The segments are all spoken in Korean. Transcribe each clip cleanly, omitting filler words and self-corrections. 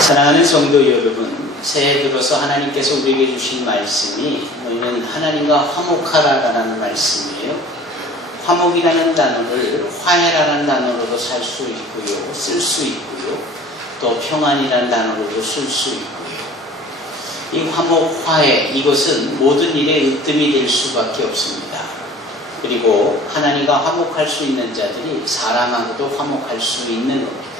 사랑하는 성도 여러분, 새해 들어서 하나님께서 우리에게 주신 말씀이 너희는 하나님과 화목하라라는 말씀이에요. 화목이라는 단어를 화해라는 단어로도 살 수 있고요, 쓸 수 있고요, 또 평안이라는 단어로도 쓸 수 있고요. 이 화목, 화해, 이것은 모든 일에 으뜸이 될 수밖에 없습니다. 그리고 하나님과 화목할 수 있는 자들이 사람하고도 화목할 수 있는 겁니다.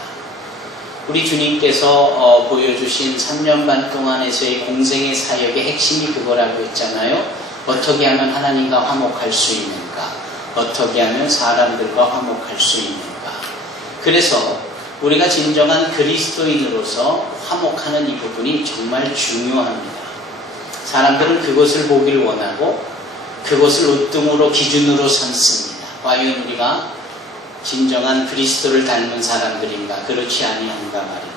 우리 주님께서 보여주신 3년 반 동안에서의 공생의 사역의 핵심이 그거라고 했잖아요. 어떻게 하면 하나님과 화목할 수 있는가? 어떻게 하면 사람들과 화목할 수 있는가? 그래서 우리가 진정한 그리스도인으로서 화목하는 이 부분이 정말 중요합니다. 사람들은 그것을 보길 원하고 그것을 으뜸으로 기준으로 삼습니다. 과연 우리가 진정한 그리스도를 닮은 사람들인가, 그렇지 아니한가 말입니다.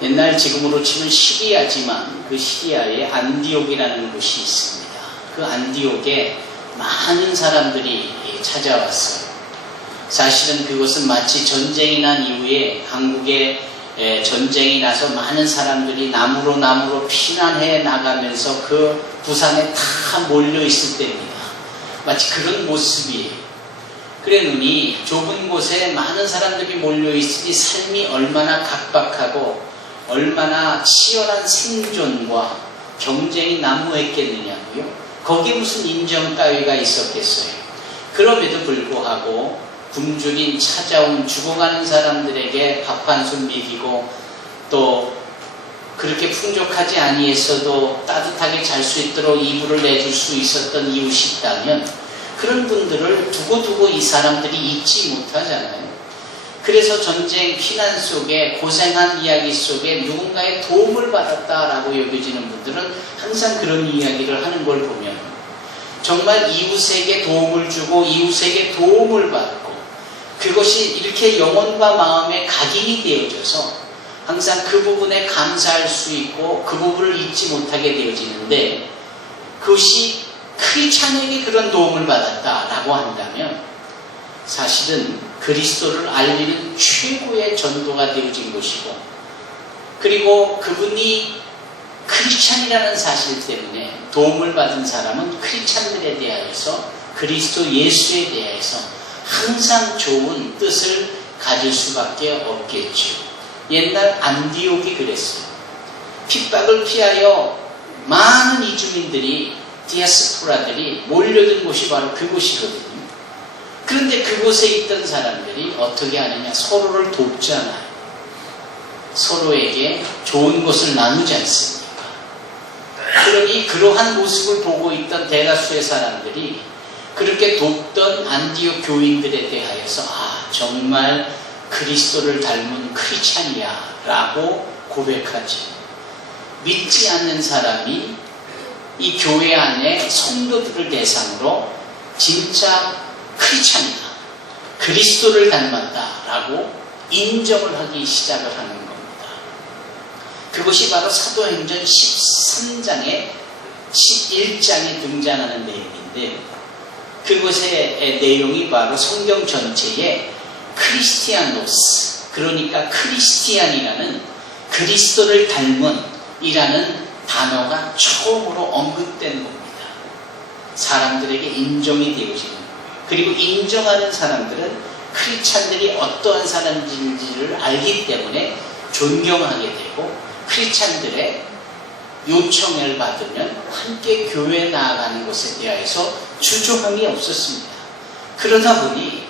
옛날 지금으로 치면 시리아지만 그 시리아에 안디옥이라는 곳이 있습니다. 그 안디옥에 많은 사람들이 찾아왔어요. 사실은 그것은 마치 전쟁이 난 이후에 한국에 전쟁이 나서 많은 사람들이 남으로 피난해 나가면서 그 부산에 다 몰려 있을 때입니다. 마치 그런 모습이에요. 그랬더니 좁은 곳에 많은 사람들이 몰려있으니 삶이 얼마나 각박하고 얼마나 치열한 생존과 경쟁이 난무했겠느냐고요. 거기에 무슨 인정 따위가 있었겠어요. 그럼에도 불구하고 굶주린 찾아온 죽어가는 사람들에게 밥 한 손 먹이고 또 그렇게 풍족하지 아니했어도 따뜻하게 잘 수 있도록 이불을 내줄 수 있었던 이웃이 있다면 그런 분들을 두고두고 이 사람들이 잊지 못하잖아요. 그래서 전쟁, 피난 속에 고생한 이야기 속에 누군가의 도움을 받았다라고 여겨지는 분들은 항상 그런 이야기를 하는 걸 보면 정말 이웃에게 도움을 주고 이웃에게 도움을 받고 그것이 이렇게 영혼과 마음에 각인이 되어져서 항상 그 부분에 감사할 수 있고 그 부분을 잊지 못하게 되어지는데 그것이 크리스찬에게 그런 도움을 받았다라고 한다면 사실은 그리스도를 알리는 최고의 전도가 되어진 것이고 그리고 그분이 크리스찬이라는 사실 때문에 도움을 받은 사람은 크리스찬들에 대하여서 그리스도 예수에 대해서 항상 좋은 뜻을 가질 수밖에 없겠죠. 옛날 안디옥이 그랬어요. 핍박을 피하여 많은 이주민들이 디아스포라들이 몰려든 곳이 바로 그곳이거든요. 그런데 그곳에 있던 사람들이 어떻게 하느냐? 서로를 돕잖아요. 서로에게 좋은 것을 나누지 않습니까? 그러니 그러한 모습을 보고 있던 대다수의 사람들이 그렇게 돕던 안디옥 교인들에 대하여서 정말 그리스도를 닮은 크리스찬이야 라고 고백하지. 믿지 않는 사람이 이 교회 안에 성도들을 대상으로 진짜 크리스찬이다, 그리스도를 닮았다라고 인정을 하기 시작을 하는 겁니다. 그것이 바로 사도행전 13장에 11장에 등장하는 내용인데 그것의 내용이 바로 성경 전체에 크리스티아노스, 그러니까 크리스티안이라는 그리스도를 닮은 이라는 단어가 처음으로 언급된 겁니다. 사람들에게 인정이 되어지는 거예요. 그리고 인정하는 사람들은 크리스찬들이 어떠한 사람인지를 알기 때문에 존경하게 되고 크리스찬들의 요청을 받으면 함께 교회에 나아가는 것에 대해서 주저함이 없었습니다. 그러다 보니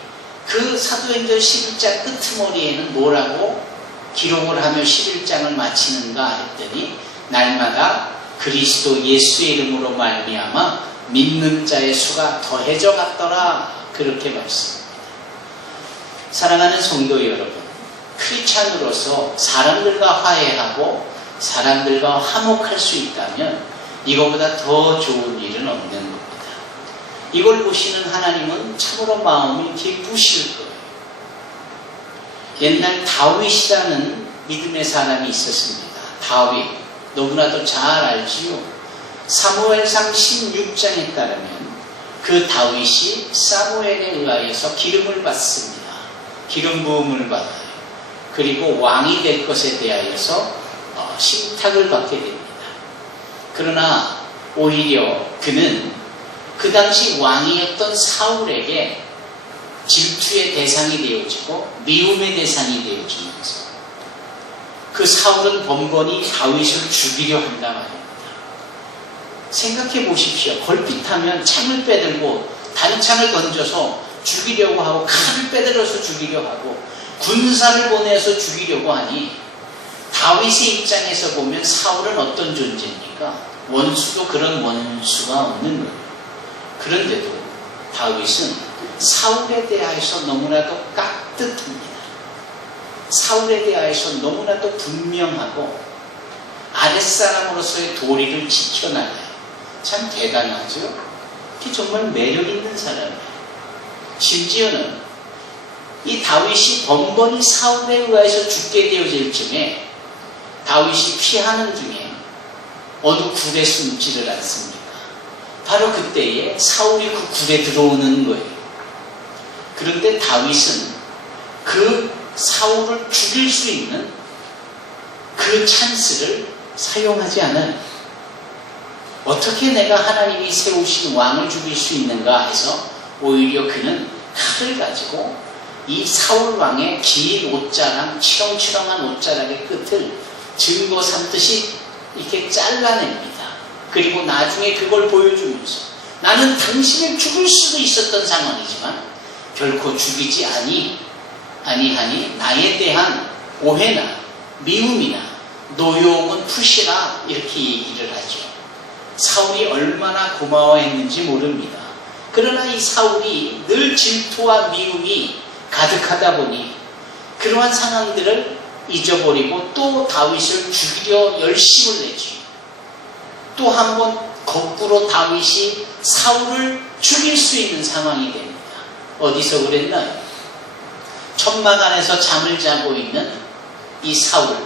그 사도행전 11장 끄트머리에는 뭐라고 기록을 하며 11장을 마치는가 했더니 날마다 그리스도 예수의 이름으로 말미암아 믿는 자의 수가 더해져 갔더라, 그렇게 말씀합니다. 사랑하는 성도 여러분, 크리스찬으로서 사람들과 화해하고 사람들과 화목할 수 있다면 이거보다 더 좋은 일은 없는 겁니다. 이걸 보시는 하나님은 참으로 마음이 기쁘실 거예요. 옛날 다윗이라는 믿음의 사람이 있었습니다. 다윗. 너무나도 잘 알지요. 사무엘상 16장에 따르면 그 다윗이 사무엘에 의하여서 기름을 받습니다. 기름 부음을 받아요. 그리고 왕이 될 것에 대하여서 신탁을 받게 됩니다. 그러나 오히려 그는 그 당시 왕이었던 사울에게 질투의 대상이 되어지고 미움의 대상이 되어지면서 그 사울은 번번이 다윗을 죽이려 한다 말입니다. 생각해 보십시오. 걸핏하면 창을 빼들고 단창을 던져서 죽이려고 하고 칼을 빼들어서 죽이려고 하고 군사를 보내서 죽이려고 하니 다윗의 입장에서 보면 사울은 어떤 존재입니까? 원수도 그런 원수가 없는 거예요. 그런데도 다윗은 사울에 대하여서 너무나도 깍듯합니다. 사울에 대하여서 너무나도 분명하고 아랫사람으로서의 도리를 지켜나가요. 참 대단하죠? 그게 정말 매력있는 사람이에요. 심지어는 이 다윗이 번번이 사울에 의해서 죽게 되어질 즈음에 다윗이 피하는 중에 어느 굴에 숨지를 않습니까? 바로 그때에 사울이 그 굴에 들어오는 거예요. 그런데 다윗은 그 사울을 죽일 수 있는 그 찬스를 사용하지 않아요. 어떻게 내가 하나님이 세우신 왕을 죽일 수 있는가 해서 오히려 그는 칼을 가지고 이 사울 왕의 긴 옷자락, 치렁치렁한 옷자락의 끝을 증거 삼듯이 이렇게 잘라냅니다. 그리고 나중에 그걸 보여주면서 나는 당신을 죽일 수도 있었던 상황이지만 결코 죽이지 아니하니 나에 대한 오해나 미움이나 노여움은 푸시라 이렇게 얘기를 하죠. 사울이 얼마나 고마워했는지 모릅니다. 그러나 이 사울이 늘 질투와 미움이 가득하다 보니 그러한 상황들을 잊어버리고 또 다윗을 죽이려 열심을 내죠. 또 한 번 거꾸로 다윗이 사울을 죽일 수 있는 상황이 됩니다. 어디서 그랬나요? 천막 안에서 잠을 자고 있는 이 사울,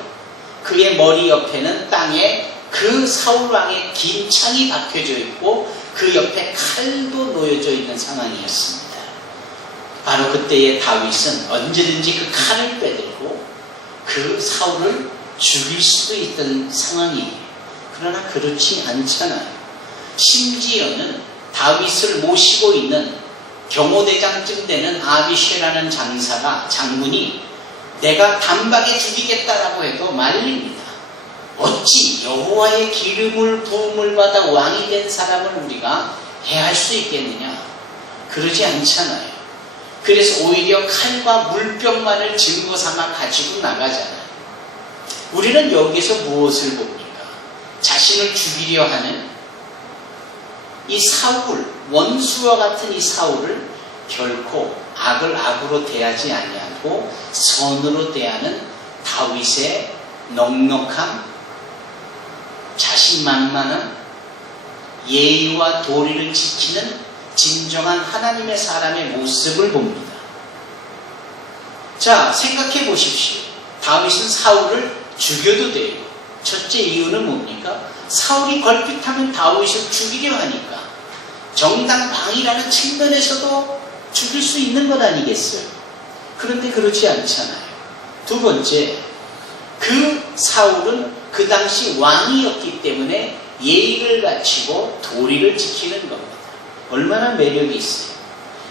그의 머리 옆에는 땅에 그 사울왕의 긴 창이 박혀져 있고 그 옆에 칼도 놓여져 있는 상황이었습니다. 바로 그때의 다윗은 언제든지 그 칼을 빼들고 그 사울을 죽일 수도 있던 상황이에요. 그러나 그렇지 않잖아요. 심지어는 다윗을 모시고 있는 경호대장쯤 되는 아비쉐라는 장군이 내가 단박에 죽이겠다라고 해도 말립니다. 어찌 여호와의 기름을 부음을 받아 왕이 된 사람을 우리가 해할 수 있겠느냐? 그러지 않잖아요. 그래서 오히려 칼과 물병만을 증거 삼아 가지고 나가잖아요. 우리는 여기서 무엇을 봅니까? 자신을 죽이려 하는 이 사울, 원수와 같은 이 사울을 결코 악을 악으로 대하지 아니하고 선으로 대하는 다윗의 넉넉함, 자신만만한 예의와 도리를 지키는 진정한 하나님의 사람의 모습을 봅니다. 자, 생각해 보십시오. 다윗은 사울을 죽여도 돼요. 첫째 이유는 뭡니까? 사울이 걸핏하면 다윗을 죽이려 하니까 정당방위라는 측면에서도 죽일 수 있는 것 아니겠어요? 그런데 그렇지 않잖아요. 두 번째, 그 사울은 그 당시 왕이었기 때문에 예의를 갖추고 도리를 지키는 겁니다. 얼마나 매력이 있어요.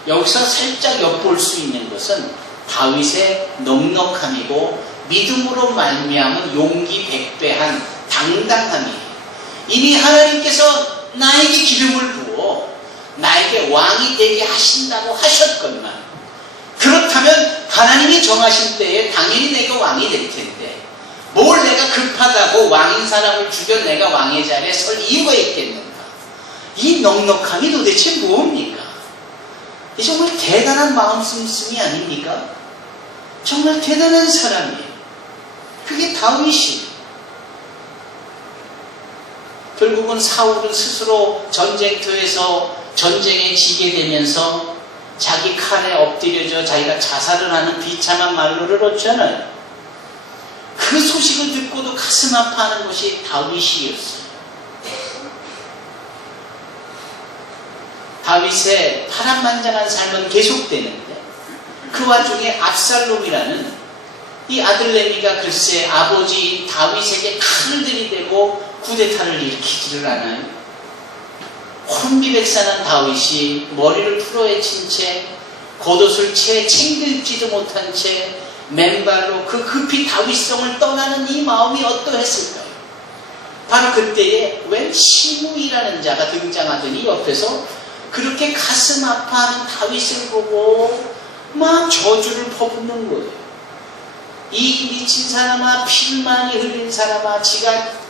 여기서 살짝 엿볼 수 있는 것은 다윗의 넉넉함이고 믿음으로 말미암은 용기 백배한 당당함이에요. 이미 하나님께서 나에게 기름을 부어 나에게 왕이 되게 하신다고 하셨건만 그렇다면 하나님이 정하신 때에 당연히 내가 왕이 될 텐데 뭘 내가 급하다고 왕인 사람을 죽여 내가 왕의 자리에 설 이유가 있겠는가? 이 넉넉함이 도대체 무엇입니까? 이 정말 대단한 마음 씀씀이 아닙니까? 정말 대단한 사람이에요. 그게 다윗이. 결국은 사울은 스스로 전쟁터에서 전쟁에 지게 되면서 자기 칼에 엎드려져 자기가 자살을 하는 비참한 말로를 얻잖아요. 그 소식을 듣고도 가슴 아파하는 것이 다윗이었어요. 다윗의 파란만장한 삶은 계속되는데 그 와중에 압살롬이라는 이 아들레미가 글쎄 아버지인 다윗에게 칼을 들이대고 쿠데타를 일으키지를 않아요. 혼비백산한 다윗이 머리를 풀어헤친 채 겉옷을 채 챙길지도 못한 채 맨발로 그 급히 다윗성을 떠나는 이 마음이 어떠했을까요? 바로 그때에 웬 시므이라는 자가 등장하더니 옆에서 그렇게 가슴 아파하는 다윗을 보고 막 저주를 퍼붓는 거예요. 이 미친 사람아, 피를 많이 흘린 사람아,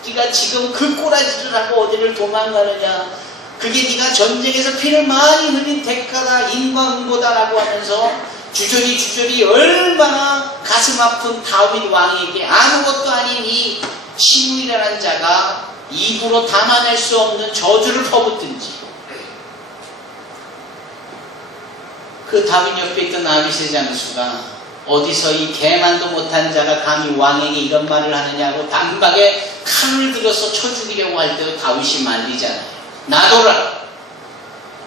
네가 지금 그 꼬라지를 하고 어디를 도망가느냐? 그게 네가 전쟁에서 피를 많이 흘린 대가다, 인과응보다라고 하면서 주저리 얼마나 가슴 아픈 다윗 왕에게 아무것도 아닌 이 시므이라는 자가 입으로 담아낼 수 없는 저주를 퍼붓든지, 그 다윗 옆에 있던 아비새 장수가 어디서 이 개만도 못한 자가 감히 왕에게 이런 말을 하느냐고 단박에 칼을 들어서 쳐 죽이려고 할 때 다윗이 말리잖아요. 놔둬라.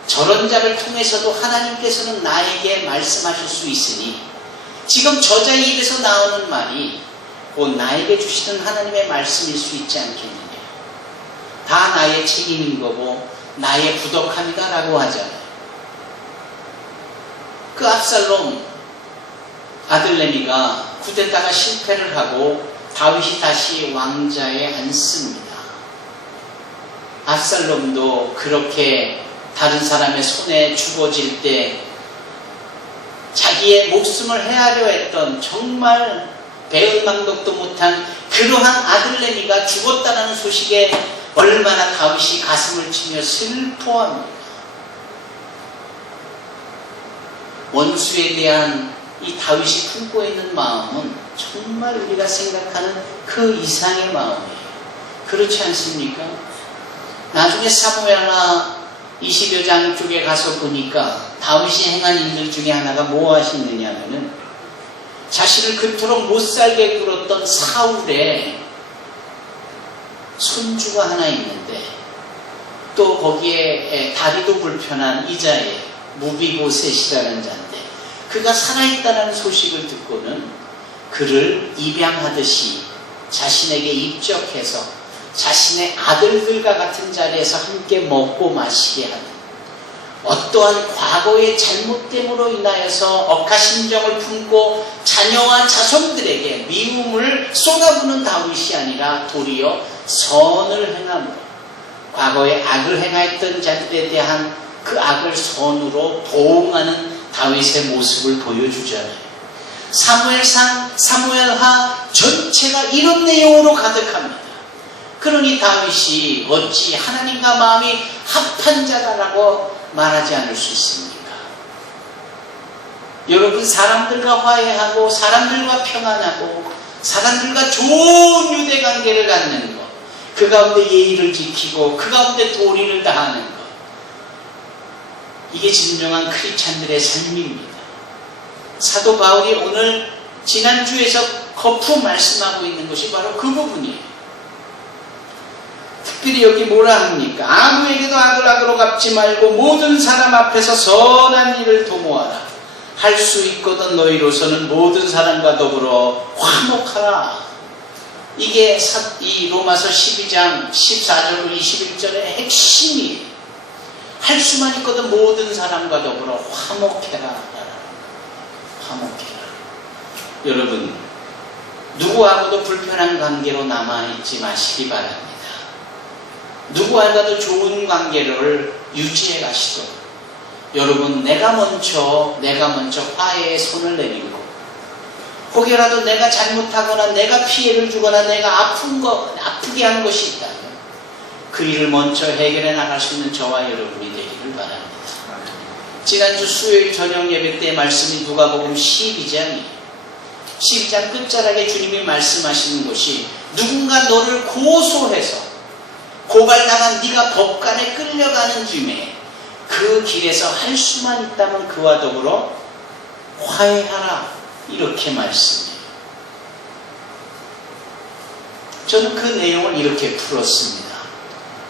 저런 자를 통해서도 하나님께서는 나에게 말씀하실 수 있으니 지금 저자의 입에서 나오는 말이 곧 나에게 주시는 하나님의 말씀일 수 있지 않겠느냐. 다 나의 책임인 거고 나의 부덕함이다 라고 하잖아요. 그 압살롬 아들레미가 쿠데타가 실패를 하고 다윗이 다시 왕자에 앉습니다. 압살롬도 그렇게 다른 사람의 손에 죽어질 때 자기의 목숨을 헤아려 했던 정말 배은망덕도 못한 그러한 아들레미가 죽었다는 소식에 얼마나 다윗이 가슴을 치며 슬퍼합니다. 원수에 대한 이 다윗이 품고 있는 마음은 정말 우리가 생각하는 그 이상의 마음이에요. 그렇지 않습니까? 나중에 사무엘하 20여 장 쪽에 가서 보니까 다윗이 행한 일들 중에 하나가 뭐 하시느냐 하면은 자신을 그토록 못살게 굴었던 사울의 손주가 하나 있는데 또 거기에 다리도 불편한 이자의 무비보셋이라는 자인데 그가 살아있다는 소식을 듣고는 그를 입양하듯이 자신에게 입적해서 자신의 아들들과 같은 자리에서 함께 먹고 마시게 하는 어떠한 과거의 잘못됨으로 인하여서 억하심정을 품고 자녀와 자손들에게 미움을 쏟아부는 다윗이 아니라 도리어 선을 행함으로 과거에 악을 행하였던 자들에 대한 그 악을 선으로 보응하는 다윗의 모습을 보여주잖아요. 사무엘하 전체가 이런 내용으로 가득합니다. 그러니 다윗이 어찌 하나님과 마음이 합한 자다라고 말하지 않을 수 있습니까? 여러분, 사람들과 화해하고 사람들과 평안하고 사람들과 좋은 유대관계를 갖는 것, 그 가운데 예의를 지키고 그 가운데 도리를 다하는 것, 이게 진정한 크리스찬들의 삶입니다. 사도 바울이 오늘 지난주에서 거푸 말씀하고 있는 것이 바로 그 부분이에요. 특별히 여기 뭐라 합니까? 아무에게도 악을 악으로 갚지 말고 모든 사람 앞에서 선한 일을 도모하라. 할 수 있거든 너희로서는 모든 사람과 더불어 화목하라. 이게 이 로마서 12장 14절로 21절의 핵심이에요. 할 수만 있거든 모든 사람과 더불어 화목해라. 화목해라. 여러분, 누구하고도 불편한 관계로 남아있지 마시기 바랍니다. 누구와도 좋은 관계를 유지해 가시도록 여러분, 내가 먼저 화해의 손을 내밀고 혹여라도 내가 잘못하거나 내가 피해를 주거나 내가 아프게 한 것이 있다면 그 일을 먼저 해결해 나갈 수 있는 저와 여러분이 되기를 바랍니다. 지난주 수요일 저녁 예배 때 말씀이 누가복음 12장이에요. 12장 끝자락에 주님이 말씀하시는 것이 누군가 너를 고소해서 고발당한 네가 법관에 끌려가는 중에 그 길에서 할 수만 있다면 그와 더불어 화해하라, 이렇게 말씀해요. 저는 그 내용을 이렇게 풀었습니다.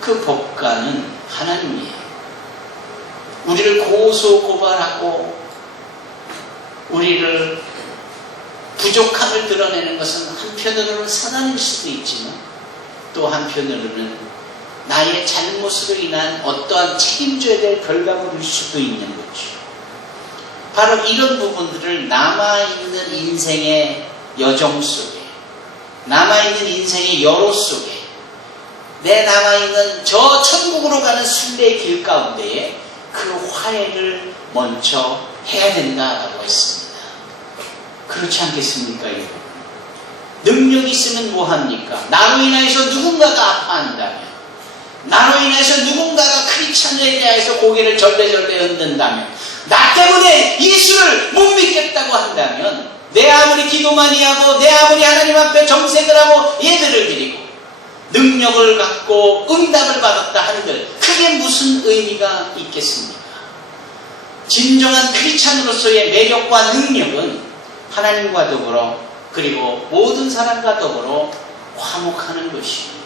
그 법관은 하나님이에요. 우리를 고소 고발하고 우리를 부족함을 드러내는 것은 한편으로는 사단일 수도 있지만 또 한편으로는 나의 잘못으로 인한 어떠한 책임져야 될 결과물일 수도 있는 거죠. 바로 이런 부분들을 남아있는 인생의 여정 속에, 남아있는 인생의 여로 속에, 내 남아있는 저 천국으로 가는 순례의 길 가운데에 그 화해를 먼저 해야 된다라고 했습니다. 그렇지 않겠습니까, 여러분? 능력이 있으면 뭐합니까? 나로 인해서 누군가가 아파한다면, 나로 인해서 누군가가 크리스천에 대해서 고개를 절레절레 흔든다면, 나 때문에 예수를 못 믿겠다고 한다면, 내 아무리 기도 많이 하고 내 아무리 하나님 앞에 정색을 하고 예배를 드리고 능력을 갖고 응답을 받았다 한들 그게 무슨 의미가 있겠습니까? 진정한 크리스찬으로서의 매력과 능력은 하나님과 더불어 그리고 모든 사람과 더불어 화목하는 것입니다.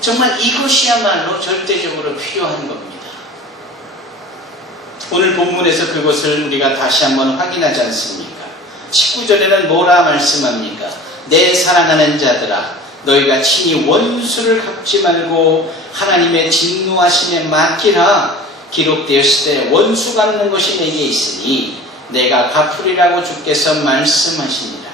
정말 이것이야말로 절대적으로 필요한 겁니다. 오늘 본문에서 그것을 우리가 다시 한번 확인하지 않습니까? 19절에는 뭐라 말씀합니까? 내 사랑하는 자들아, 너희가 친히 원수를 갚지 말고 하나님의 진노하심에 맡기라. 기록되었을 때 원수 갚는 것이 내게 있으니 내가 갚으리라고 주께서 말씀하시니라.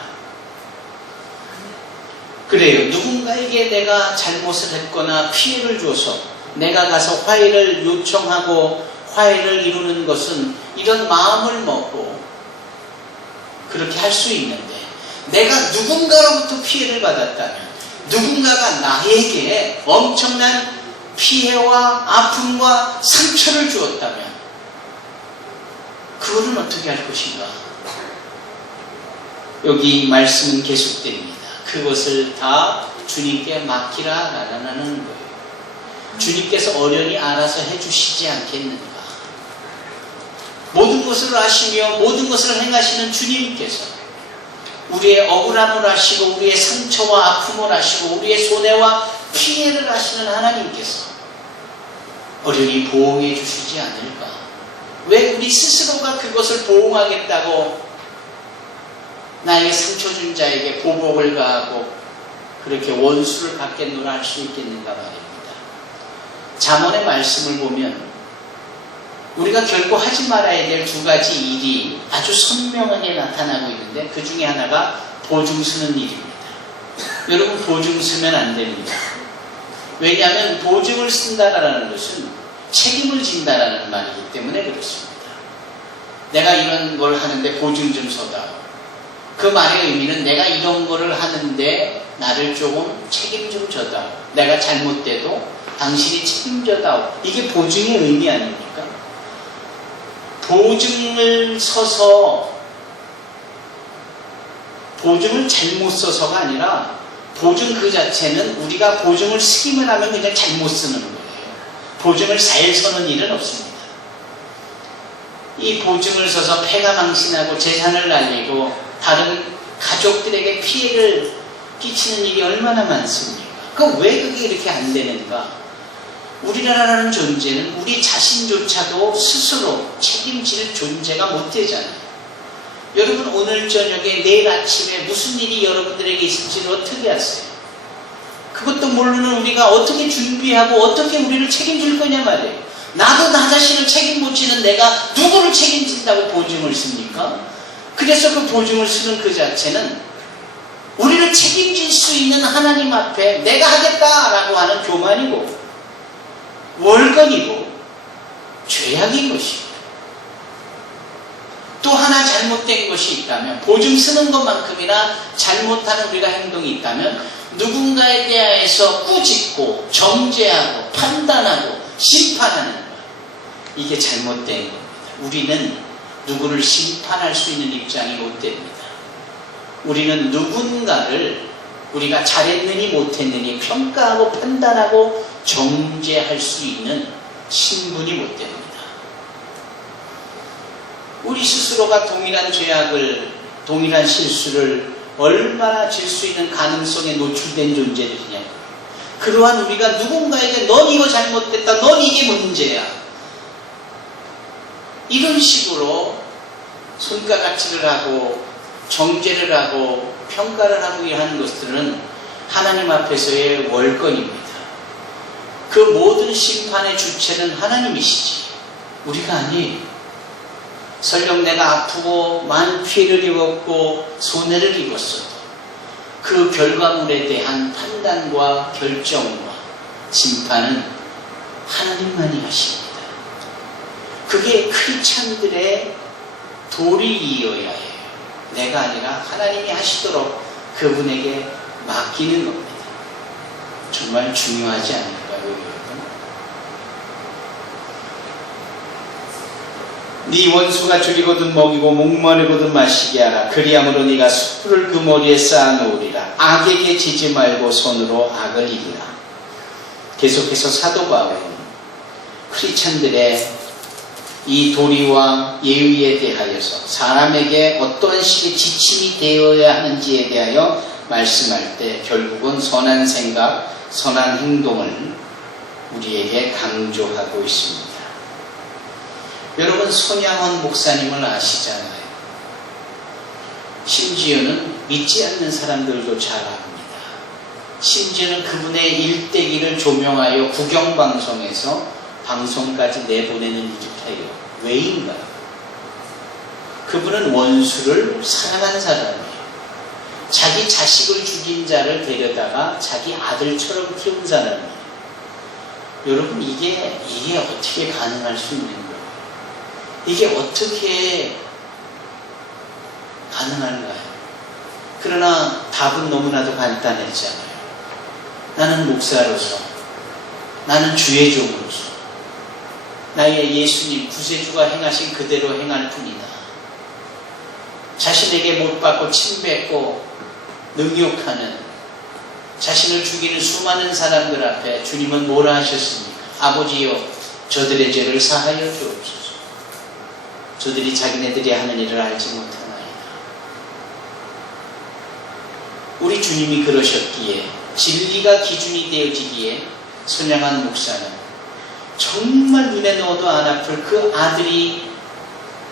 그래요. 누군가에게 내가 잘못을 했거나 피해를 줘서 내가 가서 화해를 요청하고 화해를 이루는 것은 이런 마음을 먹고 그렇게 할 수 있는데, 내가 누군가로부터 피해를 받았다면, 누군가가 나에게 엄청난 피해와 아픔과 상처를 주었다면 그거는 어떻게 할 것인가? 여기 말씀은 계속됩니다. 그것을 다 주님께 맡기라라는 거예요. 주님께서 어련히 알아서 해주시지 않겠는가? 모든 것을 아시며 모든 것을 행하시는 주님께서 우리의 억울함을 아시고 우리의 상처와 아픔을 아시고 우리의 손해와 피해를 아시는 하나님께서 어련히 보호해 주시지 않을까? 왜 우리 스스로가 그것을 보호하겠다고 나에게 상처 준 자에게 보복을 가하고 그렇게 원수를 갚겠노라 할 수 있겠는가 말입니다. 잠언의 말씀을 보면 우리가 결코 하지 말아야 될 두 가지 일이 아주 선명하게 나타나고 있는데 그 중에 하나가 보증 서는 일입니다. 여러분, 보증 서면 안 됩니다. 왜냐하면 보증을 쓴다라는 것은 책임을 진다라는 말이기 때문에 그렇습니다. 내가 이런 걸 하는데 보증 좀 서다오. 그 말의 의미는 내가 이런 거를 하는데 나를 조금 책임 좀 져다오. 내가 잘못돼도 당신이 책임져다오. 이게 보증의 의미 아닙니까? 보증을 서서 보증을 잘못 써서가 아니라 보증 그 자체는 우리가 보증을 쓰기만 하면 그냥 잘못 쓰는 거예요. 보증을 잘 서는 일은 없습니다. 이 보증을 서서 패가 망신하고 재산을 날리고 다른 가족들에게 피해를 끼치는 일이 얼마나 많습니까? 왜 그게 이렇게 안 되는가? 우리라는 존재는 우리 자신조차도 스스로 책임질 존재가 못 되잖아요. 여러분, 오늘 저녁에 내일 아침에 무슨 일이 여러분들에게 있을지를 어떻게 아세요? 그것도 모르는 우리가 어떻게 준비하고 어떻게 우리를 책임질 거냐 말이에요. 나도 나 자신을 책임 못 지는 내가 누구를 책임진다고 보증을 씁니까? 그래서 그 보증을 쓰는 그 자체는 우리를 책임질 수 있는 하나님 앞에 내가 하겠다라고 하는 교만이고 월권이고 죄악인 것입니다. 또 하나 잘못된 것이 있다면, 보증 쓰는 것만큼이나 잘못하는 우리가 행동이 있다면 누군가에 대해서 꾸짖고 정죄하고 판단하고 심판하는 것, 이게 잘못된 겁니다. 우리는 누구를 심판할 수 있는 입장이 못 됩니다. 우리는 누군가를 우리가 잘했느니 못했느니 평가하고 판단하고 정죄할 수 있는 신분이 못 됩니다. 우리 스스로가 동일한 죄악을, 동일한 실수를 얼마나 질 수 있는 가능성에 노출된 존재들이냐. 그러한 우리가 누군가에게 넌 이거 잘못됐다, 넌 이게 문제야, 이런 식으로 손가락질을 하고 정죄를 하고 평가를 하고 하는 것들은 하나님 앞에서의 월권입니다. 그 모든 심판의 주체는 하나님이시지 우리가 아니에요. 설령 내가 아프고 많은 피해를 입었고 손해를 입었어도 그 결과물에 대한 판단과 결정과 심판은 하나님만이 하십니다. 그게 크리스찬들의 도리이어야 해요. 내가 아니라 하나님이 하시도록 그분에게 맡기는 겁니다. 정말 중요하지 않을까요, 여러분? 네 원수가 줄이거든 먹이고 목마르거든 마시게 하라. 그리함으로 네가 숯불을 그 머리에 쌓아놓으리라. 악에게 지지 말고 손으로 악을 이기라. 계속해서 사도 바울은 크리스찬들의 이 도리와 예의에 대하여서 사람에게 어떠한 식의 지침이 되어야 하는지에 대하여 말씀할 때 결국은 선한 생각, 선한 행동을 우리에게 강조하고 있습니다. 여러분, 손양원 목사님을 아시잖아요. 심지어는 믿지 않는 사람들도 잘 압니다. 심지어는 그분의 일대기를 조명하여 국영방송에서 방송까지 내보내는 듯해요. 왜인가요? 그분은 원수를 사랑하는 사람이에요. 자기 자식을 죽인 자를 데려다가 자기 아들처럼 키운 사람이에요. 여러분, 이게 어떻게 가능할 수 있는 거예요? 이게 어떻게 가능한가요? 그러나 답은 너무나도 간단했잖아요. 나는 목사로서, 나는 주의 종으로서 나의 예수님 구세주가 행하신 그대로 행할 뿐이다. 자신에게 못 받고 침뱉고 능욕하는, 자신을 죽이는 수많은 사람들 앞에 주님은 뭐라 하셨습니까? 아버지여, 저들의 죄를 사하여 주옵소서. 저들이 자기네들이 하는 일을 알지 못하나이다. 우리 주님이 그러셨기에, 진리가 기준이 되어지기에 손양한 목사는 정말 눈에 넣어도 안 아플 그 아들이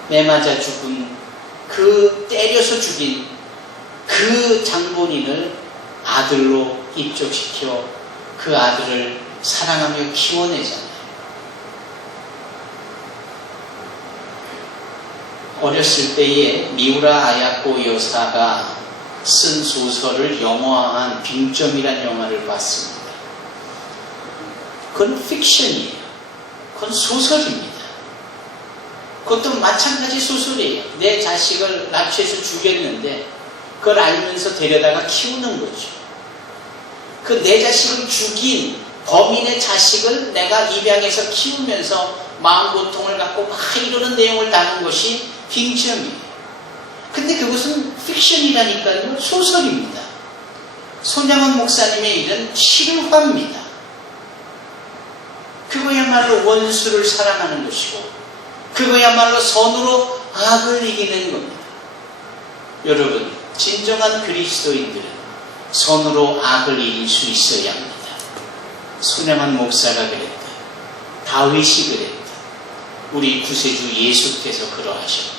매맞아 죽은, 그 때려서 죽인 그 장본인을 아들로 입족시켜 그 아들을 사랑하며 키워내잖아요. 어렸을 때에 미우라 아야코 여사가 쓴 소설을 영화한 빙점이라는 영화를 봤습니다. 그건 픽션이에요. 그건 소설입니다. 그것도 마찬가지 소설이에요. 내 자식을 납치해서 죽였는데 그걸 알면서 데려다가 키우는 거죠. 그 내 자식을 죽인 범인의 자식을 내가 입양해서 키우면서 마음고통을 갖고 막 이러는 내용을 담은 것이 빙점이에요. 근데 그것은 픽션이라니까요. 소설입니다. 손양원 목사님의 일은 실화입니다. 그거야말로 원수를 사랑하는 것이고, 그거야말로 선으로 악을 이기는 겁니다. 여러분, 진정한 그리스도인들은 선으로 악을 이길 수 있어야 합니다. 손양원 목사가 그랬다. 다윗이 그랬다. 우리 구세주 예수께서 그러하셨다.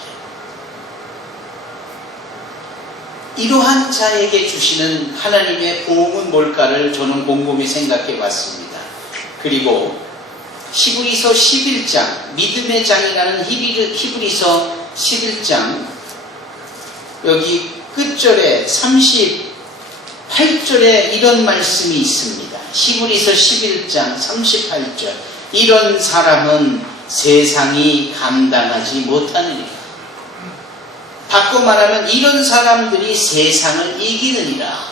이러한 자에게 주시는 하나님의 보응은 뭘까를 저는 곰곰이 생각해 봤습니다. 그리고 히브리서 11장, 믿음의 장이라는 히브리서 11장, 여기 끝절에 38절에 이런 말씀이 있습니다. 히브리서 11장 38절. 이런 사람은 세상이 감당하지 못하느니라. 바꿔 말하면 이런 사람들이 세상을 이기느니라.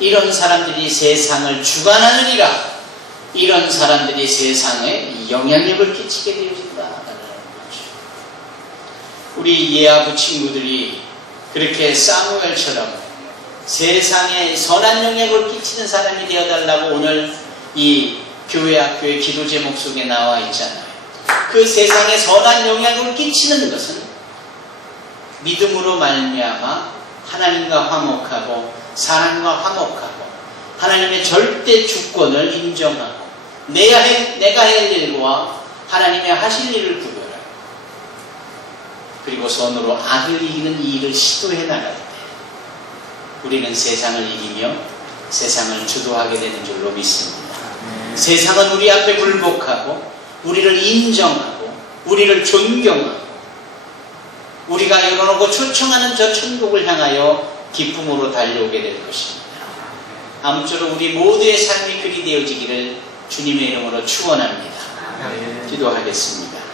이런 사람들이 세상을 주관하느니라. 이런 사람들이 세상에 영향력을 끼치게 되어진다라는 거죠. 우리 예아부 친구들이 그렇게 사무엘처럼 세상에 선한 영향을 끼치는 사람이 되어달라고 오늘 이 교회 학교의 기도 제목 속에 나와 있잖아요. 그 세상에 선한 영향을 끼치는 것은 믿음으로 말미암아 하나님과 화목하고 사랑과 화목하고 하나님의 절대 주권을 인정하고 내가 할 일과 하나님의 하실 일을 구별하고 그리고 손으로 악을 이기는 이 일을 시도해 나갈 때 우리는 세상을 이기며 세상을 주도하게 되는 줄로 믿습니다. 세상은 우리 앞에 굴복하고 우리를 인정하고 우리를 존경하고 우리가 열어놓고 초청하는 저 천국을 향하여 기쁨으로 달려오게 될 것입니다. 아무쪼록 우리 모두의 삶이 그리 되어지기를 주님의 이름으로 축원합니다. 기도하겠습니다.